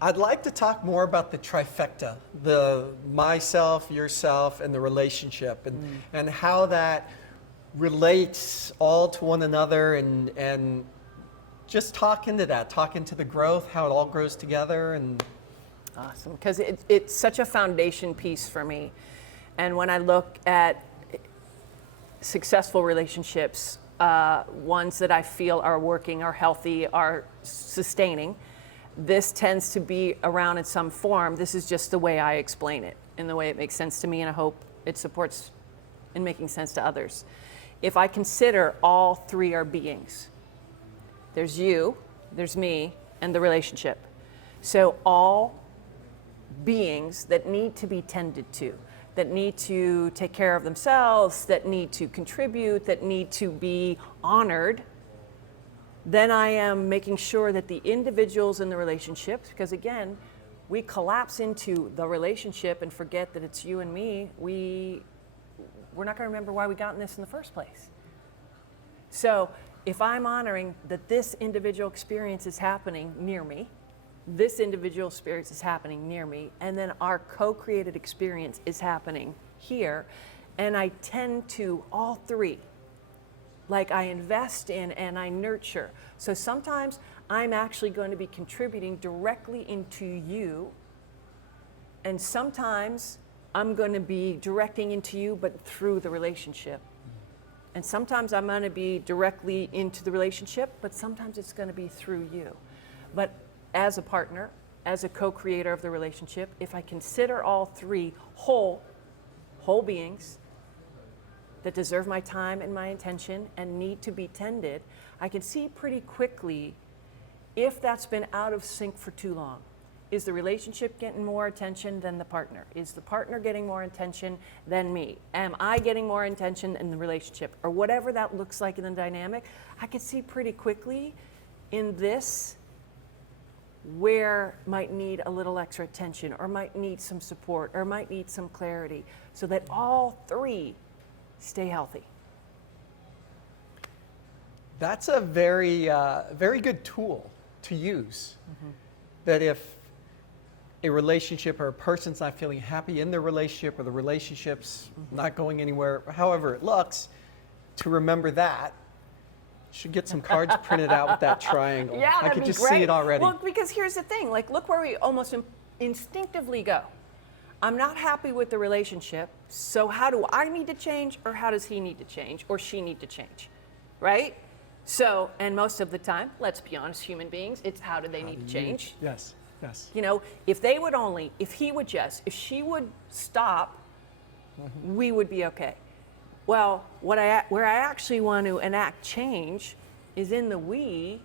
I'd like to talk more about the trifecta, the myself, yourself, and the relationship, and how that relates all to one another, and just talk into that, talk into the growth, how it all grows together. And Awesome, because it's such a foundation piece for me. And when I look at successful relationships, ones that I feel are working, are healthy, are sustaining, this tends to be around in some form. This is just the way I explain it, and the way it makes sense to me, and I hope it supports in making sense to others. If I consider all three are beings, there's you, there's me, and the relationship. So all beings that need to be tended to, that need to take care of themselves, that need to contribute, that need to be honored, then I am making sure that the individuals in the relationships, because again, we collapse into the relationship and forget that it's you and me, we're not going to remember why we got in this in the first place. So if I'm honoring that this individual experience is happening near me, this individual experience is happening near me, and then our co-created experience is happening here, and I tend to all three. Like I invest in and I nurture. So sometimes I'm actually going to be contributing directly into you, and sometimes I'm going to be directing into you but through the relationship. And sometimes I'm going to be directly into the relationship, but sometimes it's going to be through you. But as a partner, as a co-creator of the relationship, if I consider all three whole beings that deserve my time and my attention and need to be tended, I can see pretty quickly if that's been out of sync for too long. Is the relationship getting more attention than the partner? Is the partner getting more attention than me? Am I getting more attention in the relationship? Or whatever that looks like in the dynamic, I can see pretty quickly in this where might need a little extra attention, or might need some support, or might need some clarity, so that all three stay healthy. that's a very good tool to use. That if a relationship or a person's not feeling happy in their relationship, or the relationship's not going anywhere, however it looks, to remember that. Should get some cards printed out with that triangle. Yeah, I that'd could be just great. see it already. Well, because here's the thing, like look where we almost instinctively go. I'm not happy with the relationship, so how do I need to change, or how does he need to change, or she need to change, right? So, and most of the time, let's be honest, human beings, it's how do they need to change? Yes, yes. You know, if they would only, if he would just, if she would stop, we would be okay. Well, where I actually want to enact change is in the we,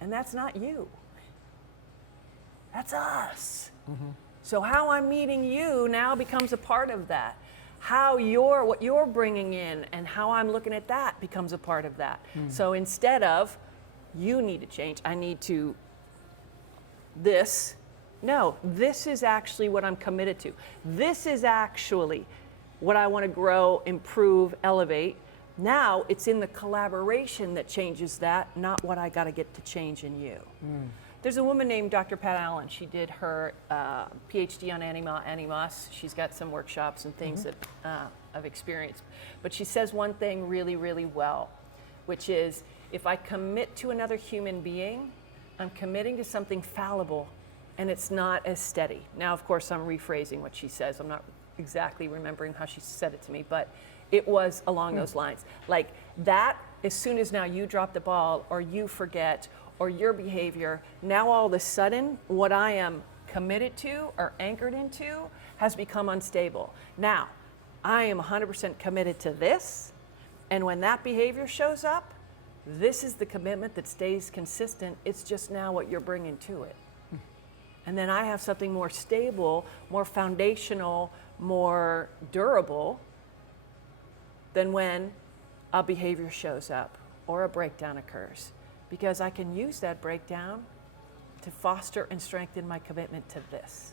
and that's not you. That's us. So how I'm meeting you now becomes a part of that. How what you're bringing in and how I'm looking at that becomes a part of that. So instead of you need to change, I need to this, no, this is actually what I'm committed to. This is actually what I want to grow, improve, elevate. Now it's in the collaboration that changes that, not what I got to get to change in you. There's a woman named Dr. Pat Allen. She did her PhD on animus. She's got some workshops and things that I've experienced. But she says one thing really, really well, which is if I commit to another human being, I'm committing to something fallible, and it's not as steady. Now, of course, I'm rephrasing what she says. I'm not exactly remembering how she said it to me, but it was along those lines. Like that, as soon as now you drop the ball, or you forget, or your behavior, now all of a sudden, what I am committed to or anchored into has become unstable. Now, I am 100% committed to this, and when that behavior shows up, this is the commitment that stays consistent. It's just now what you're bringing to it. And then I have something more stable, more foundational, more durable than when a behavior shows up or a breakdown occurs. Because I can use that breakdown to foster and strengthen my commitment to this.